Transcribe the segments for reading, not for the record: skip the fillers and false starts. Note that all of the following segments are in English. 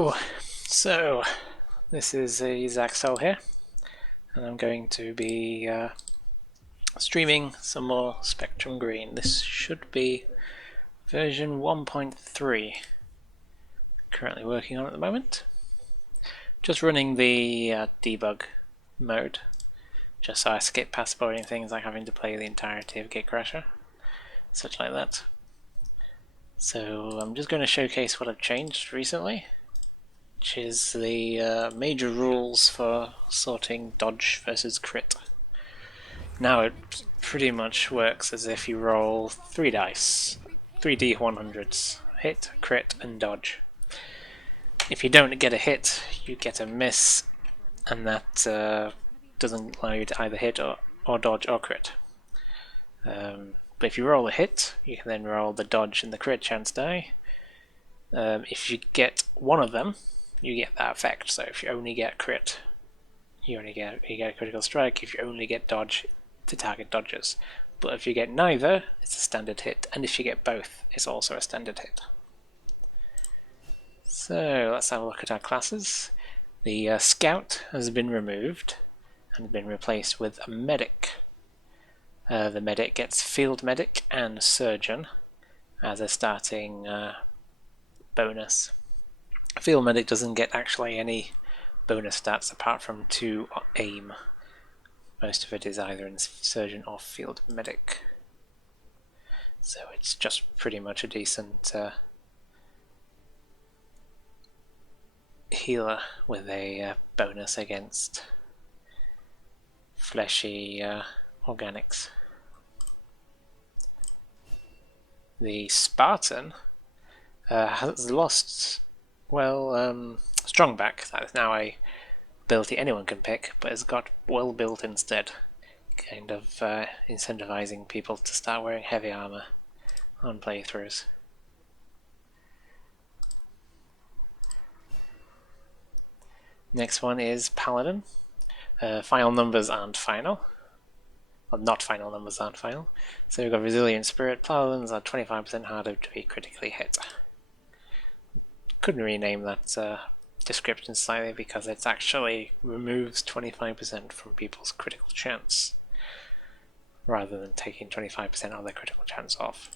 Hello! So, this is Zaxel here, and I'm going to be streaming some more Spectrum Green. This should be version 1.3, currently working on at the moment. Just running the debug mode, just so I skip past boring things like having to play the entirety of Gatecrasher, such like that. So I'm just going to showcase what I've changed recently, which is the major rules for sorting dodge versus crit. Now it pretty much works as if you roll 3 dice, 3d100s, hit, crit, and dodge. If you don't get a hit, you get a miss, and that doesn't allow you to either hit or dodge or crit. But if you roll a hit, you can then roll the dodge and the crit chance die. If you get one of them, you get that effect. So if you only get crit, you get a critical strike. If you only get dodge, to target dodges. But if you get neither, it's a standard hit, and if you get both, it's also a standard hit. So let's have a look at our classes. The Scout has been removed and been replaced with a Medic. The Medic gets Field Medic and Surgeon as a starting bonus. Field Medic doesn't get actually any bonus stats apart from 2 aim. Most of it is either in Surgeon or Field Medic. So it's just pretty much a decent healer with a bonus against fleshy organics. The Spartan has lost, well, Strongback. That is now a ability anyone can pick, but it's got well built instead, kind of incentivizing people to start wearing heavy armor on playthroughs. Next one is Paladin. Final numbers aren't final. Well, not final numbers aren't final. So we've got Resilient Spirit. Paladins are 25% harder to be critically hit. Couldn't rename that description slightly because it actually removes 25% from people's critical chance rather than taking 25% of their critical chance off.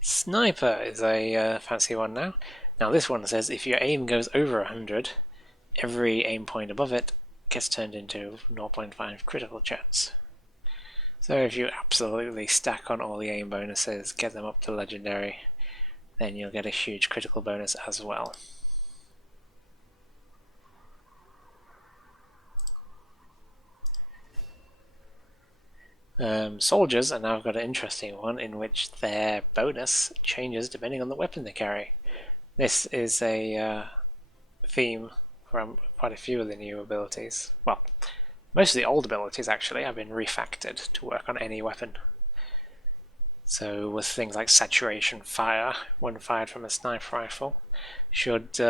Sniper is a fancy one now. Now this one says if your aim goes over 100, every aim point above it gets turned into 0.5 critical chance. So if you absolutely stack on all the aim bonuses, get them up to legendary, then you'll get a huge critical bonus as well. Soldiers are now got an interesting one in which their bonus changes depending on the weapon they carry. This is a theme from quite a few of the new abilities. Well, most of the old abilities actually have been refactored to work on any weapon. So with things like Saturation Fire, when fired from a sniper rifle, should be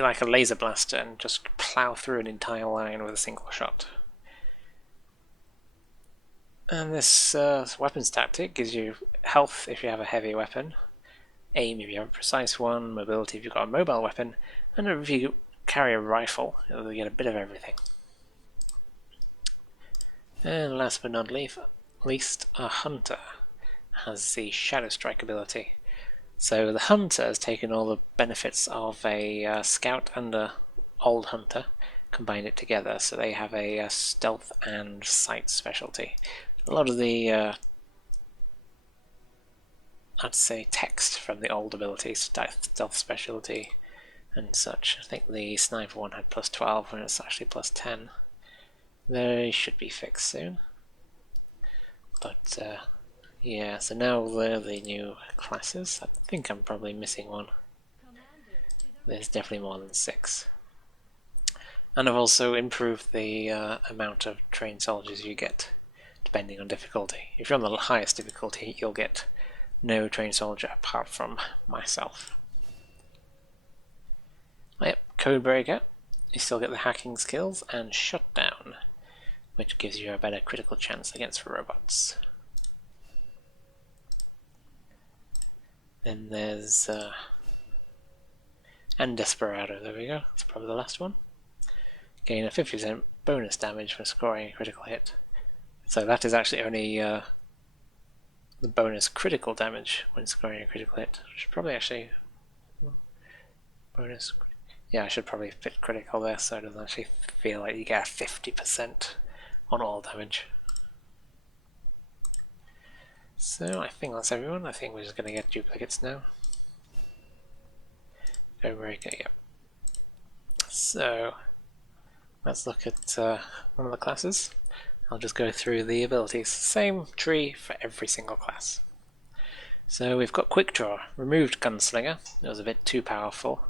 like a laser blaster and just plow through an entire line with a single shot. And this weapons tactic gives you health if you have a heavy weapon, aim if you have a precise one, mobility if you've got a mobile weapon, and if you carry a rifle, you'll get a bit of everything. And last but not least, a Hunter has the Shadow Strike ability. So the Hunter has taken all the benefits of a Scout and a Old Hunter, combined it together, so they have a stealth and sight specialty. A lot of the I'd say text from the old abilities, stealth specialty and such. I think the sniper one had plus 12 when it's actually plus 10. They should be fixed soon. But yeah, so now they're the new classes. I think I'm probably missing one. There's definitely more than 6. And I've also improved the amount of trained soldiers you get, depending on difficulty. If you're on the highest difficulty, you'll get no trained soldier apart from myself. Yep, Codebreaker. You still get the hacking skills, and Shutdown, which gives you a better critical chance against robots. Then there's and Desperado, there we go, that's probably the last one. Gain a 50% bonus damage for scoring a critical hit. So that is actually only the bonus critical damage when scoring a critical hit, which is probably actually bonus. Yeah, I should probably fit critical there so it doesn't actually feel like you get 50% on all damage. So I think that's everyone. I think we're just going to get duplicates now. Dawnbreaker, yep. So let's look at one of the classes. I'll just go through the abilities. Same tree for every single class. So we've got Quick Draw, removed Gunslinger. It was a bit too powerful.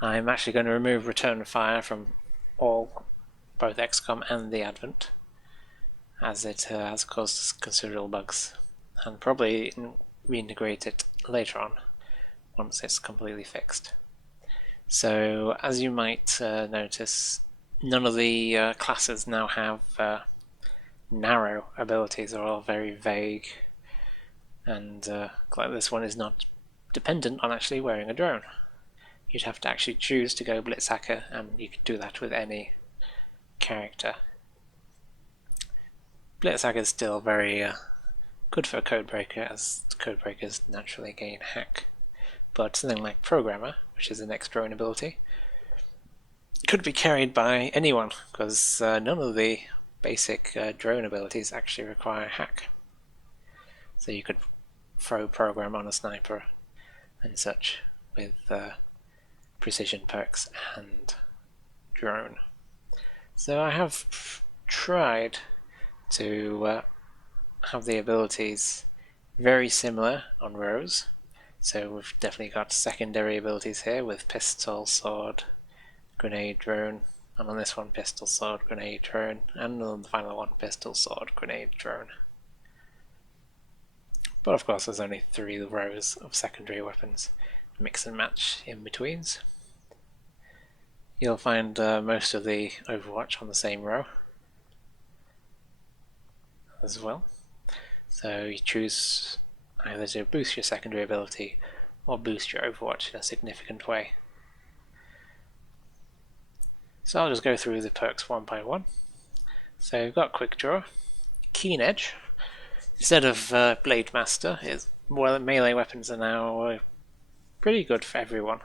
I'm actually going to remove Return Fire from both XCOM and the Advent, as it has caused considerable bugs, and probably reintegrate it later on once it's completely fixed. So as you might notice, none of the classes now have narrow abilities. They're all very vague, and like this one is not dependent on actually wearing a drone. You'd have to actually choose to go Blitz Hacker, and you can do that with any character. Blitz Hacker is still very good for a Codebreaker, as Codebreakers naturally gain hack. But something like Programmer, which is the next drone ability, could be carried by anyone, because none of the basic drone abilities actually require hack. So you could throw Program on a sniper and such with precision perks and drone. So I have tried to have the abilities very similar on Rose. So we've definitely got secondary abilities here with Pistol, Sword, Grenade, Drone, and on this one Pistol, Sword, Grenade, Drone, and on the final one Pistol, Sword, Grenade, Drone. But of course there's only 3 rows of secondary weapons, mix and match in betweens. You'll find most of the Overwatch on the same row as well. So you choose either to boost your secondary ability or boost your Overwatch in a significant way. So I'll just go through the perks one by one. So we've got Quick Draw, Keen Edge. Instead of Blade Master, melee weapons are now pretty good for everyone.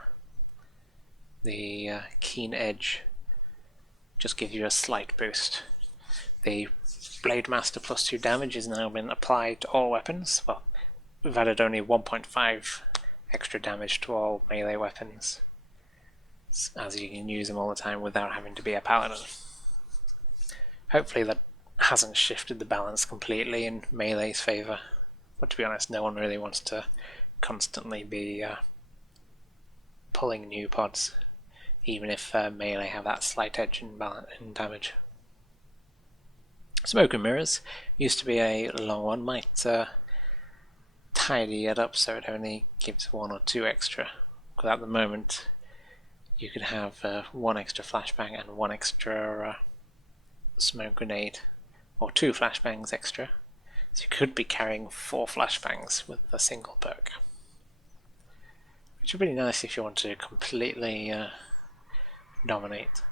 The Keen Edge just gives you a slight boost. The Blade Master plus 2 damage has now been applied to all weapons. Well, we've added only 1.5 extra damage to all melee weapons, as you can use them all the time without having to be a paladin. Hopefully that hasn't shifted the balance completely in melee's favour, but to be honest, no one really wants to constantly be pulling new pods, even if melee have that slight edge in damage. Smoke and Mirrors used to be a long one, might tidy it up so it only gives 1 or 2 extra, because at the moment you could have 1 extra flashbang and 1 extra smoke grenade, or 2 flashbangs extra, so you could be carrying 4 flashbangs with a single perk, which would be really nice if you want to completely dominate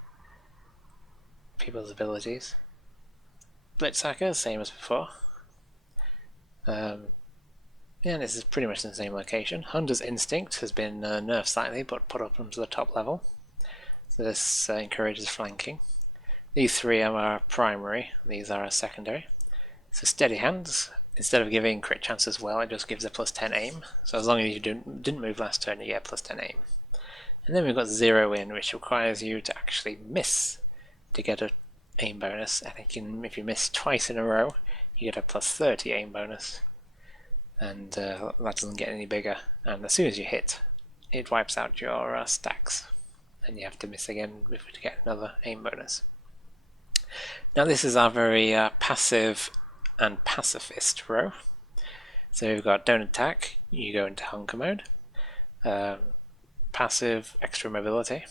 people's abilities. Blitz Hacker, same as before. Yeah, this is pretty much in the same location. Hunter's Instinct has been nerfed slightly, but put up onto the top level. So this encourages flanking. These 3 are our primary, these are our secondary. So Steady Hands, instead of giving crit chance as well, it just gives a +10 aim. So as long as you didn't move last turn, you get +10 aim. And then we've got Zero In, which requires you to actually miss to get an aim bonus. And if you miss twice in a row, you get a +30 aim bonus. And that doesn't get any bigger. And as soon as you hit, it wipes out your stacks. And you have to miss again to get another aim bonus. Now this is our very passive and pacifist row. So we've got Don't Attack, you go into Hunker mode. Passive, extra mobility.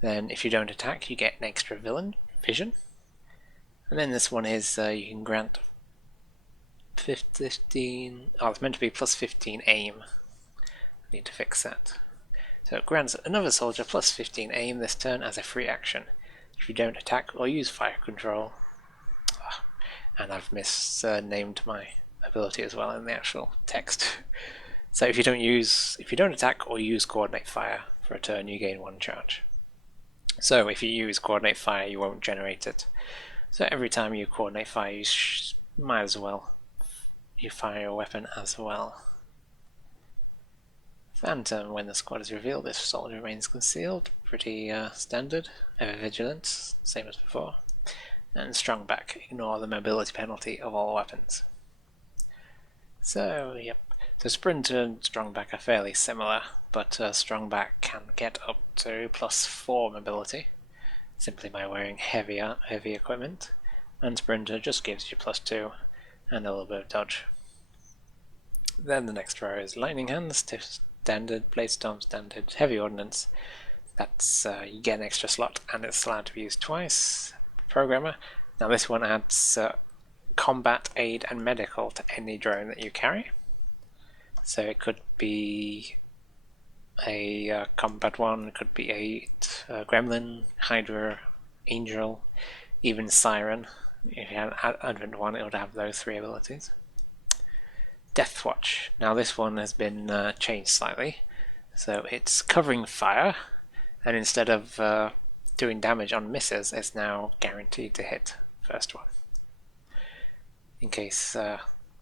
Then if you don't attack, you get an extra vision. And then this one is you can grant 15. Oh, it's meant to be +15 aim need to fix that. So it grants another soldier plus 15 aim this turn as a free action if you don't attack or use fire control. And I've misnamed my ability as well in the actual text. So if you don't attack or use coordinate fire for a turn, you gain 1 charge. So if you use coordinate fire, you won't generate it. So every time you coordinate fire, you might as well you fire your weapon as well. Phantom, when the squad is revealed, this soldier remains concealed. Pretty standard. Ever vigilant, same as before. And strong back, ignore the mobility penalty of all weapons. So, yep. So Sprinter and strong back are fairly similar, but strong back can get up to +4 mobility, simply by wearing heavy equipment, and Sprinter just gives you +2 and a little bit of dodge. Then the next row is Lightning Hands, standard, Bladestorm standard, heavy ordnance. That's you get an extra slot and it's allowed to be used twice. Programmer. Now this one adds combat, aid and medical to any drone that you carry. So it could be a combat one, it could be a gremlin, hydra, angel, even siren. If you had an advent one, it would have those 3 abilities. Deathwatch. Now this one has been changed slightly. So it's covering fire, and instead of doing damage on misses, it's now guaranteed to hit first one. In case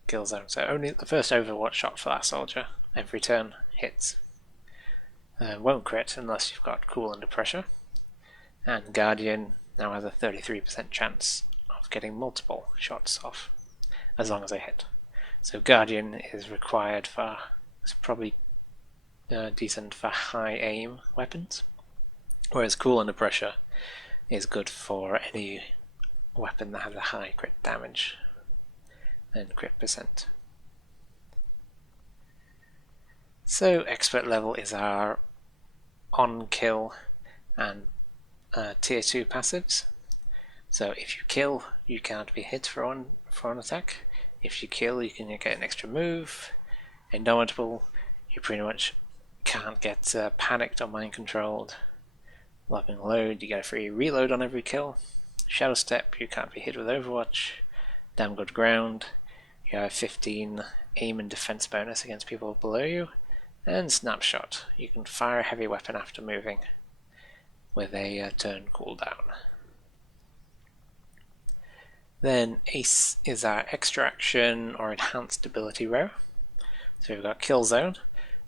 kill zone. So only the first Overwatch shot for that soldier every turn hits. Won't crit unless you've got Cool Under Pressure. And Guardian now has a 33% chance of getting multiple shots off, as long as they hit. So Guardian is required for, it's probably decent for high aim weapons, whereas Cool Under Pressure is good for any weapon that has a high crit damage and crit percent. So expert level is our on kill and tier 2 passives. So if you kill, you can't be hit for an attack. If you kill, you can get an extra move. Indomitable, you pretty much can't get panicked or mind controlled. Lock and load, you get a free reload on every kill. Shadow Step, you can't be hit with Overwatch. Damn Good Ground, you have 15 aim and defense bonus against people below you. And Snapshot, you can fire a heavy weapon after moving with a turn cooldown. Then Ace is our extra action or enhanced ability row. So we've got Kill Zone,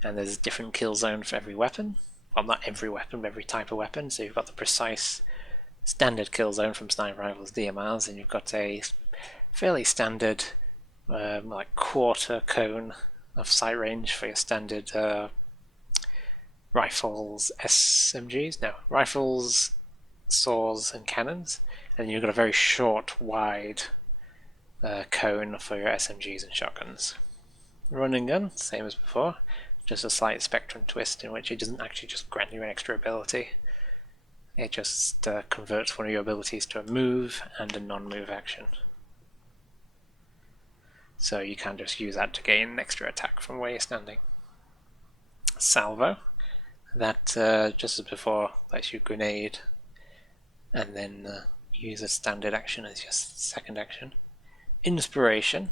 and there's a different kill zone for every weapon. Well, not every weapon, but every type of weapon. So you've got the precise standard kill zone from Sniper Rifles DMRs, and you've got a fairly standard like quarter cone of sight range for your standard rifles, SMGs, no, rifles, saws and cannons, and you've got a very short, wide cone for your SMGs and shotguns. Run and gun, same as before, just a slight spectrum twist in which it doesn't actually just grant you an extra ability, it just converts one of your abilities to a move and a non-move action. So you can just use that to gain an extra attack from where you're standing. Salvo, that just as before lets you grenade and then use a standard action as your second action. Inspiration,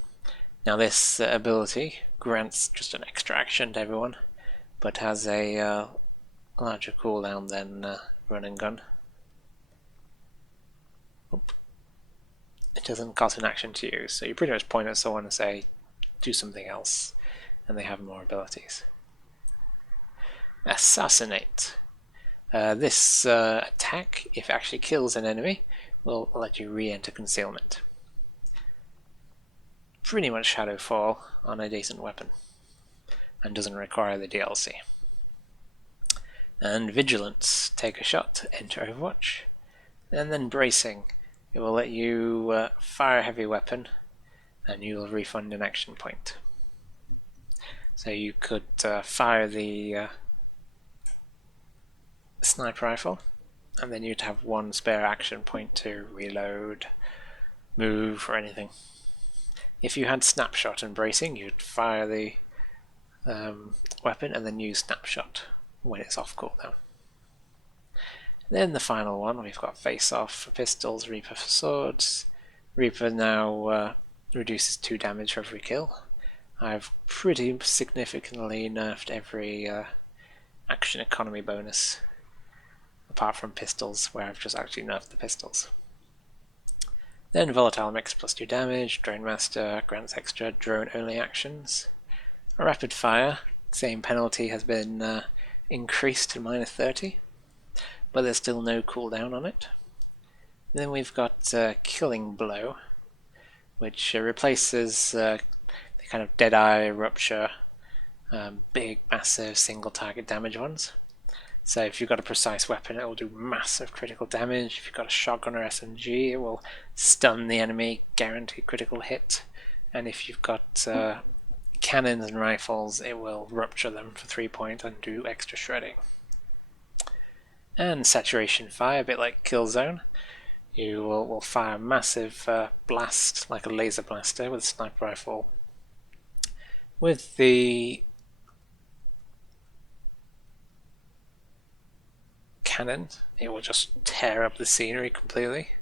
now this ability grants just an extra action to everyone, but has a larger cooldown than run and gun. Oop. It doesn't cost an action to use, so you pretty much point at someone and say, do something else, and they have more abilities. Assassinate. This attack, if it actually kills an enemy, will let you re-enter concealment. Pretty much Shadowfall on a decent weapon, and doesn't require the DLC. And Vigilance, take a shot, enter Overwatch, and then Bracing. It will let you fire a heavy weapon and you will refund an action point. So you could fire the sniper rifle and then you'd have one spare action point to reload, move or anything. If you had Snapshot and Bracing, you'd fire the weapon and then use Snapshot when it's off cooldown. Then the final one, we've got Face Off for pistols, Reaper for swords. Reaper now reduces 2 damage for every kill. I've pretty significantly nerfed every action economy bonus, apart from pistols, where I've just actually nerfed the pistols. Then Volatile Mix plus 2 damage, Drone Master grants extra drone-only actions. A Rapid Fire, same penalty has been increased to -30, but there's still no cooldown on it. Then we've got Killing Blow, which replaces the kind of Deadeye, Rupture, big, massive, single target damage ones. So if you've got a precise weapon, it will do massive critical damage. If you've got a shotgun or SMG, it will stun the enemy, guaranteed critical hit. And if you've got cannons and rifles, it will rupture them for 3 points and do extra shredding. And Saturation Fire, a bit like Killzone. You will fire a massive blast, like a laser blaster with a sniper rifle. With the cannon, it will just tear up the scenery completely.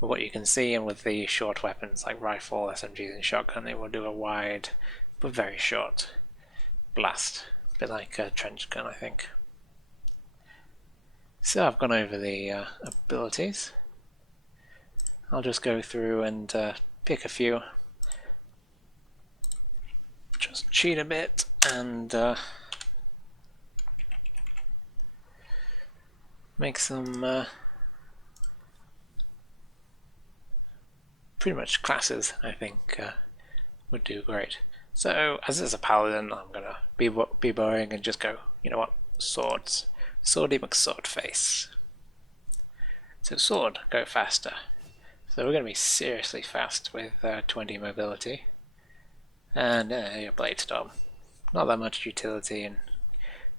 But what you can see, and with the short weapons like rifle, SMGs and shotgun, it will do a wide but very short blast. A bit like a trench gun, I think. So I've gone over the abilities. I'll just go through and pick a few. Just cheat a bit and make some pretty much classes, I think, would do great. So as it's a paladin, I'm gonna be boring and just go, you know what, swords. Swordy McSwordface. So sword, go faster. So we're going to be seriously fast with 20 mobility. And your Blade Storm. Not that much utility in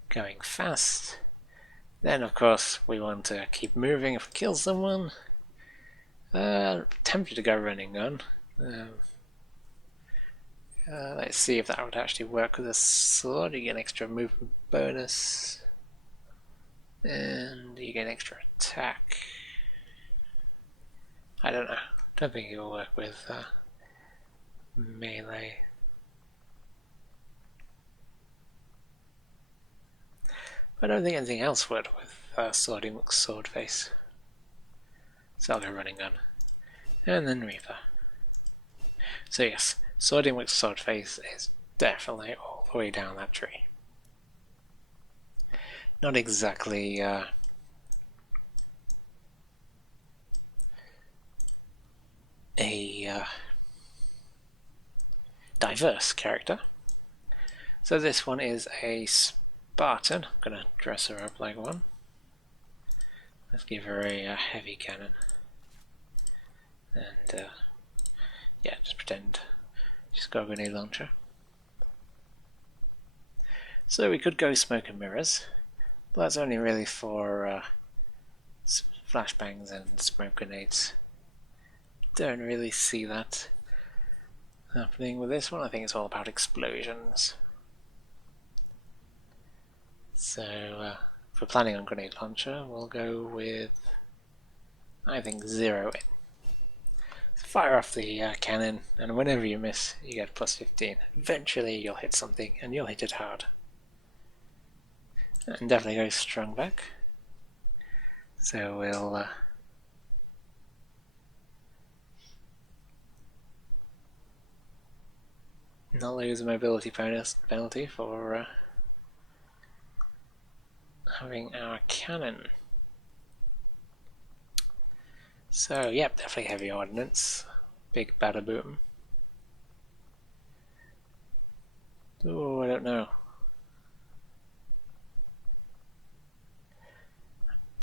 going fast. Then of course we want to keep moving if we kill someone. Tempted to go Running Gun. Let's see if that would actually work with a sword. You get an extra movement bonus. And you get an extra attack. I don't know. Don't think it will work with melee. I don't think anything else would with Swordy McSwordface. So I'll go Running Gun. And then Reaper. So yes, Swordy McSwordface is definitely all the way down that tree. Not exactly a diverse character. So this one is a Spartan. I'm going to dress her up like one. Let's give her a heavy cannon. And yeah, just pretend she's got a grenade launcher. So we could go Smoke and Mirrors, but that's only really for flashbangs and smoke grenades. Don't really see that happening with this one. I think it's all about explosions. So if we're planning on grenade launcher, we'll go with, I think, 0 in. So fire off the cannon, and whenever you miss, you get +15. Eventually you'll hit something, and you'll hit it hard. And definitely go strong back. So we'll not lose a mobility penalty for having our cannon. So yep, definitely heavy ordnance. Big bada-boom. Oh, I don't know.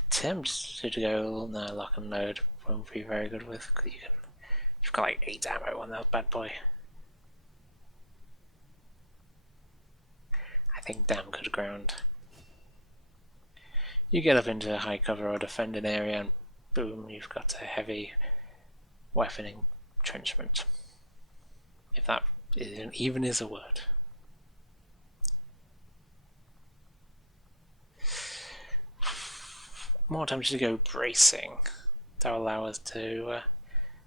Tempted to go lock and load. Won't be very good with, because you've got like 8 ammo on that bad boy. I think damn good ground. You get up into high cover or defended area and boom, you've got a heavy weapon entrenchment. If that even is a word. more tempted to go bracing. That will allow us to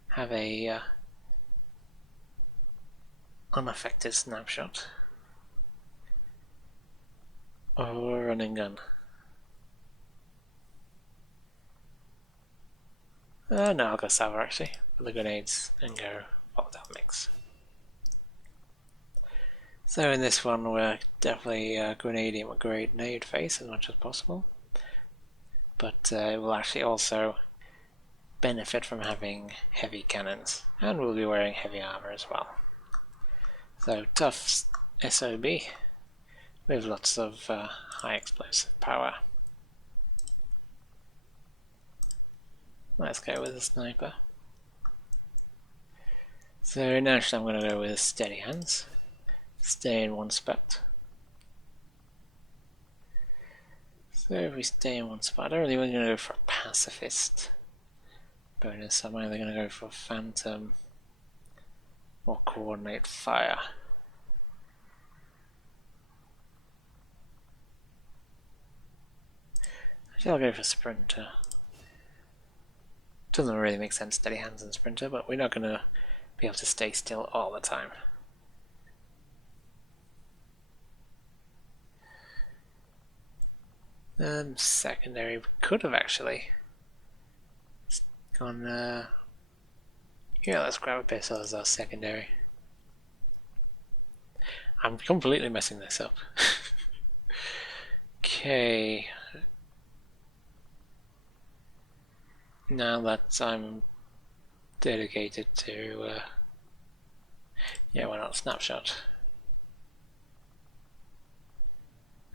have a unaffected snapshot. Or running gun. No, I'll go Salvo actually, with the grenades and go volatile mix. So in this one we're definitely grenading with grenade face as much as possible, but it will actually also benefit from having heavy cannons, and we'll be wearing heavy armor as well. So tough SOB with lots of high explosive power. Let's go with a sniper. So naturally I'm going to go with steady hands. Stay in one spot. So if we stay in one spot, I don't really want to go for a pacifist bonus. I'm either going to go for phantom or coordinate fire. Actually, I'll go for sprinter. Doesn't really make sense, steady hands and sprinter, but we're not going to be able to stay still all the time. Secondary, we could have actually gone, yeah, let's grab a pistol as our secondary. I'm completely messing this up. Okay. Now that I'm dedicated to, yeah, why not snapshot?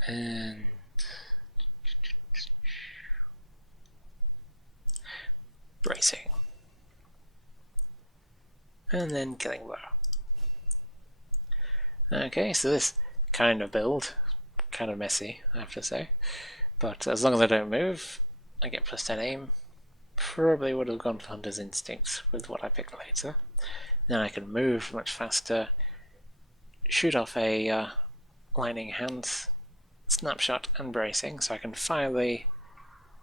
And bracing. And then killing blow. Okay, so this kind of build, kind of messy, I have to say. But as long as I don't move, I get +10 aim. Probably would have gone for Hunter's Instincts with what I picked later. Then I can move much faster, shoot off a lightning hands, snapshot and bracing, so I can fire the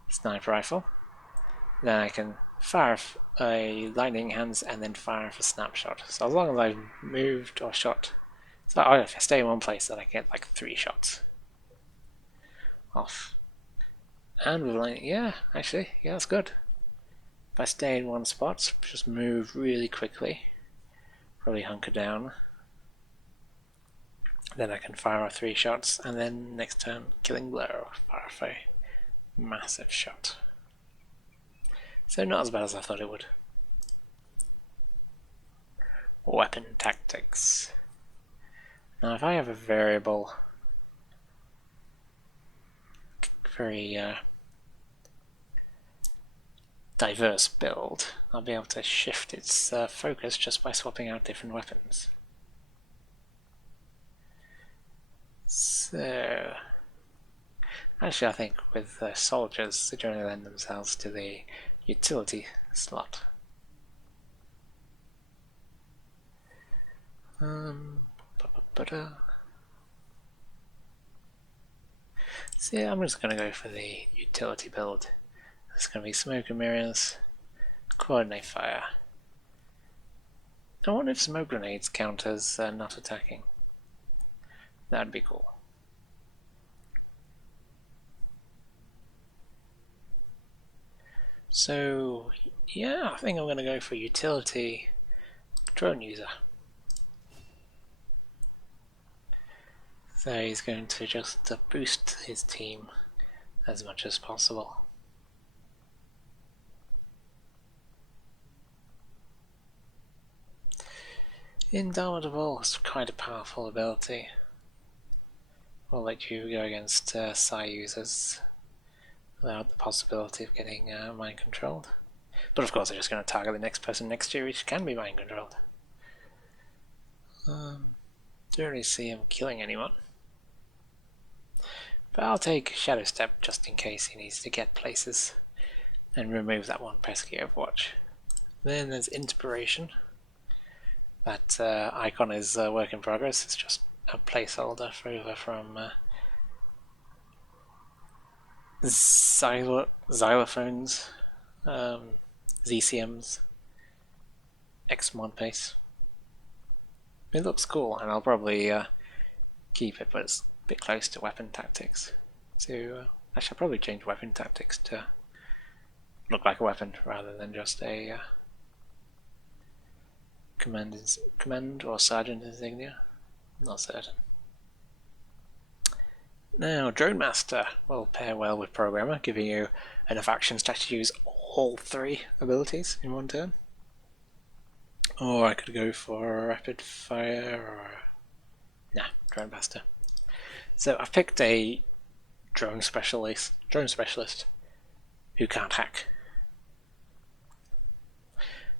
sniper rifle. Then I can fire a lightning hands and then fire for snapshot. So as long as I've moved or shot, so if I stay in one place, then I get like 3 shots off. And with lightning, yeah, actually, yeah, that's good. If I stay in one spot, just move really quickly, probably hunker down, then I can fire 3 shots, and then next turn, killing blow, fire for a massive shot. So not as bad as I thought it would. Weapon tactics. Now if I have a variable, very diverse build, I'll be able to shift its focus just by swapping out different weapons. So actually I think with soldiers they generally lend themselves to the utility slot. So yeah, I'm just going to go for the utility build. It's going to be smoke and mirrors, coordinate fire. I wonder if smoke grenades count as not attacking. That'd be cool. So yeah, I think I'm going to go for utility drone user. So he's going to just boost his team as much as possible. Indomitable is quite a powerful ability. We'll let you go against Psi users without the possibility of getting mind controlled. But of course they're just going to target the next person next to you, which can be mind controlled. Don't really see him killing anyone. But I'll take Shadow Step just in case he needs to get places and remove that one pesky Overwatch. Then there's Inspiration. That icon is work in progress, it's just a placeholder for over from xylophones, ZCMs, X-mod pace. It looks cool, and I'll probably keep it, but it's a bit close to weapon tactics. So I should probably change weapon tactics to look like a weapon rather than just a command or sergeant insignia. Not certain. Now, Drone Master will pair well with Programmer, giving you enough actions to actually use all three abilities in one turn. Or I could go for Rapid Fire or... Nah, Drone Master. So I've picked a drone specialist who can't hack.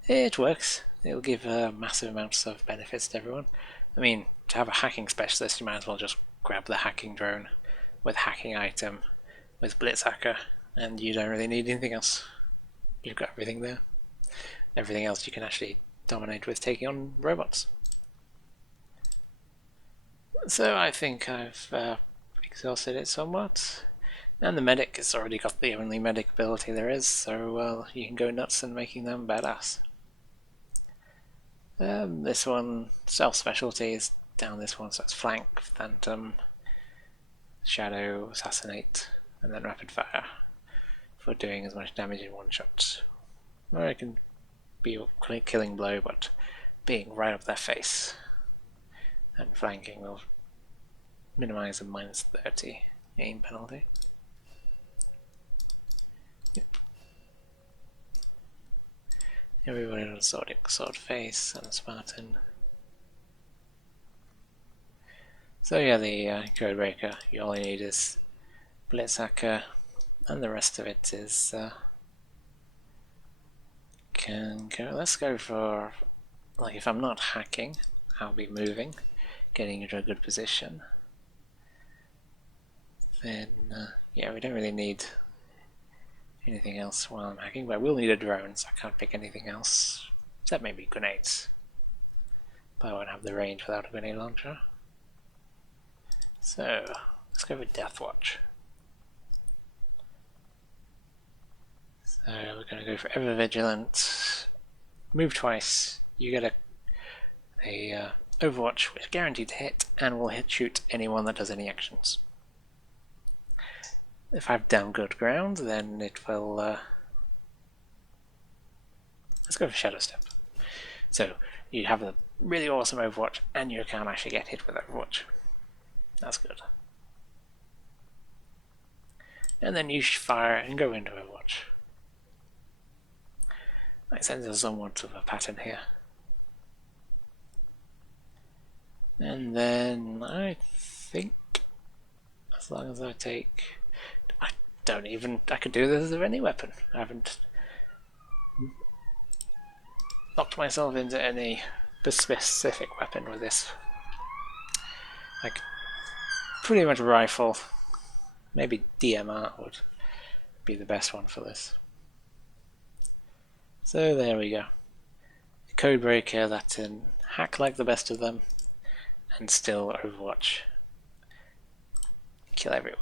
It works. It'll give massive amounts of benefits to everyone. I mean, to have a hacking specialist, you might as well just grab the hacking drone with hacking item, with Blitz Hacker, and you don't really need anything else. You've got everything there. Everything else you can actually dominate with taking on robots. So I think I've exhausted it somewhat. And the medic has already got the only medic ability there is, so you can go nuts in making them badass. This one, self-specialty is down this one, so it's Flank, Phantom, Shadow, Assassinate, and then Rapid Fire for doing as much damage in one shot. Or it can be a killing blow, but being right up their face. And flanking will minimize a -30 aim penalty. Yep. Everybody on sword face and a Spartan. So yeah, the Codebreaker, you only need is Blitz Hacker, and the rest of it is can go. Let's go for, like, if I'm not hacking, I'll be moving, getting into a good position. Then yeah, we don't really need anything else while I'm hacking, but I will need a drone, so I can't pick anything else, except maybe grenades. But I won't have the range without a grenade launcher. So let's go with Deathwatch. So we're going to go for Ever Vigilant. Move twice. You get a Overwatch which is guaranteed to hit and will shoot anyone that does any actions. If I have damn good ground, then it will... let's go for Shadow Step. So you have a really awesome Overwatch and you can't actually get hit with Overwatch. That's good. And then you fire and go into Overwatch. I sense there's somewhat of a pattern here. And then I think, as long as I take... I could do this with any weapon. I haven't locked myself into any specific weapon with this. Like, pretty much rifle. Maybe DMR would be the best one for this. So there we go. Codebreaker that can hack like the best of them and still Overwatch. Kill everyone.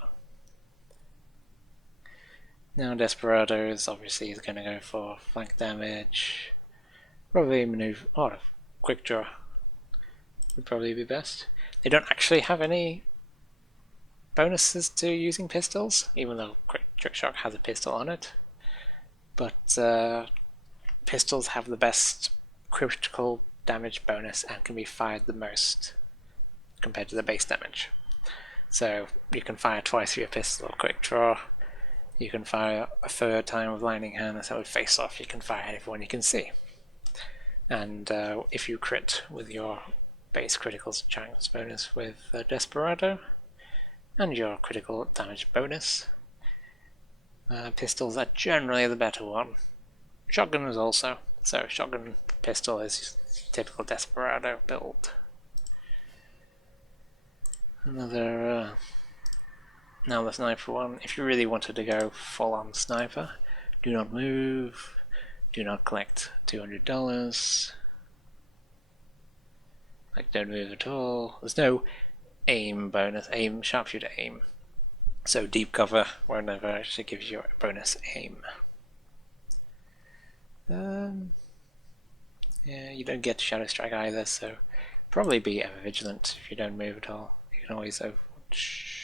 Now Desperados obviously is going to go for flank damage. Probably maneuver... oh, quick draw would probably be best. They don't actually have any bonuses to using pistols, even though Trick Shock has a pistol on it. But pistols have the best critical damage bonus and can be fired the most compared to the base damage. So you can fire twice with your pistol or quick draw. You can fire a third time with Lightning Hand, so with face off you can fire everyone you can see. And if you crit with your base critical chance bonus with Desperado and your critical damage bonus, pistols are generally the better one. Shotgun is also, so shotgun pistol is typical Desperado build. Another now the sniper one. If you really wanted to go full on sniper, do not move, do not collect $200. Like, don't move at all. There's no aim bonus, sharpshooter aim. So deep cover whenever actually gives you a bonus aim. Yeah, you don't get Shadow Strike either, so probably be ever vigilant if you don't move at all. You can always overwatch.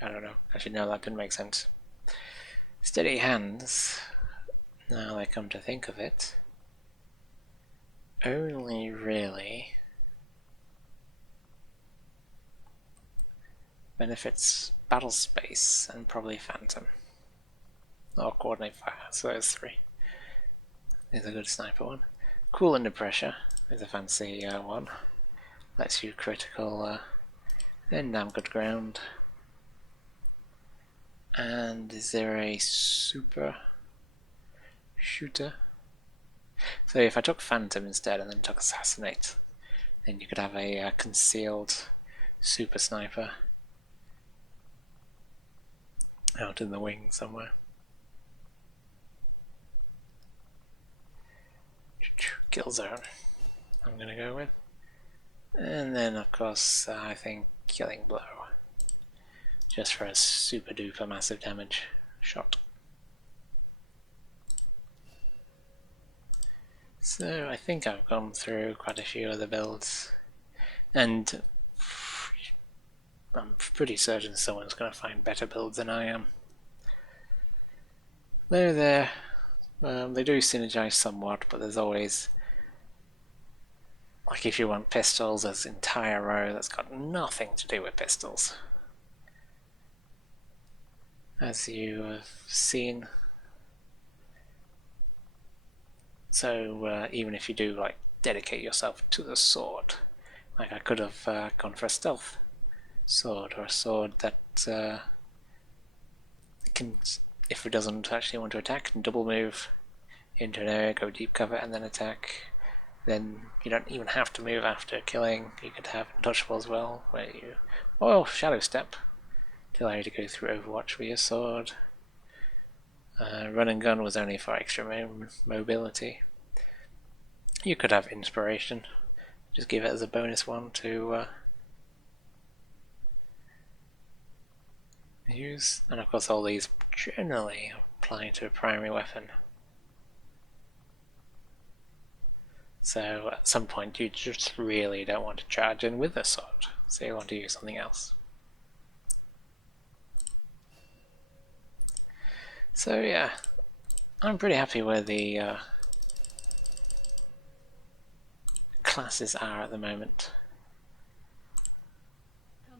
I don't know. Actually, no, that didn't make sense. Steady hands. Now I come to think of it, only really benefits battle space and probably Phantom. Or coordinate fire, so those three. Is a good sniper one. Cool under pressure is a fancy one. Lets you critical then damn good ground. And is there a super shooter? So if I took Phantom instead and then took Assassinate, then you could have a concealed super sniper out in the wing somewhere. Killzone, I'm gonna go with. And then of course I think Killing Blow. Just for a super duper massive damage shot. So I think I've gone through quite a few other builds, and I'm pretty certain someone's going to find better builds than I am. Though they do synergize somewhat, but there's always, like if you want pistols, there's an entire row that's got nothing to do with pistols. As you have seen. So even if you do like dedicate yourself to the sword, like I could have gone for a stealth sword, or a sword that can, if it doesn't actually want to attack, can double move into an area, go deep cover, and then attack. Then you don't even have to move after killing. You could have untouchable as well, where you, shadow step to allow you to go through Overwatch with your sword. Run and gun was only for extra mobility. You could have inspiration, just give it as a bonus one to use, and of course all these generally apply to a primary weapon. So at some point you just really don't want to charge in with a sword, so you want to use something else. So yeah, I'm pretty happy where the classes are at the moment. I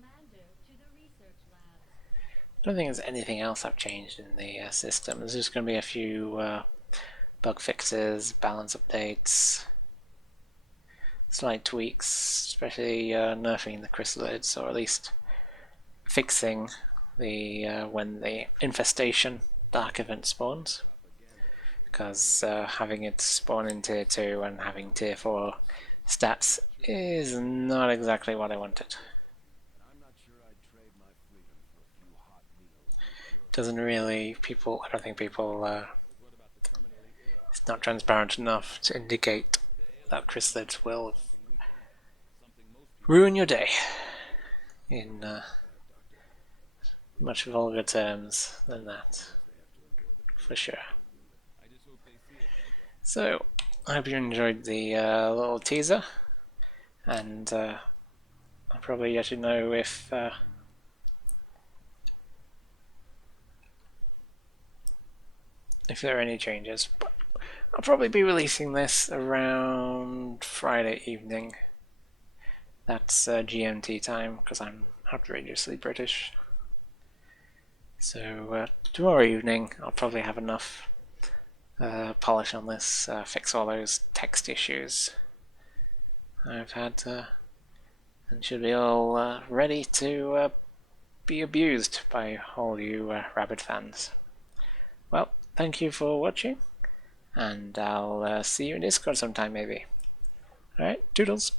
don't think there's anything else I've changed in the system. There's just going to be a few bug fixes, balance updates, slight tweaks, especially nerfing the chrysalids, or at least fixing the when the infestation dark event spawns, because having it spawn in tier 2 and having tier 4 stats is not exactly what I wanted. Doesn't really, I don't think people, it's not transparent enough to indicate that chrysalids will ruin your day in much vulgar terms than that, for sure. So, I hope you enjoyed the little teaser, and I'll probably let you know if there are any changes. But I'll probably be releasing this around Friday evening. That's GMT time, because I'm outrageously British. So tomorrow evening I'll probably have enough polish on this, fix all those text issues I've had, and should be all ready to be abused by all you Rabid fans. Well, thank you for watching, and I'll see you in Discord sometime maybe. Alright, toodles!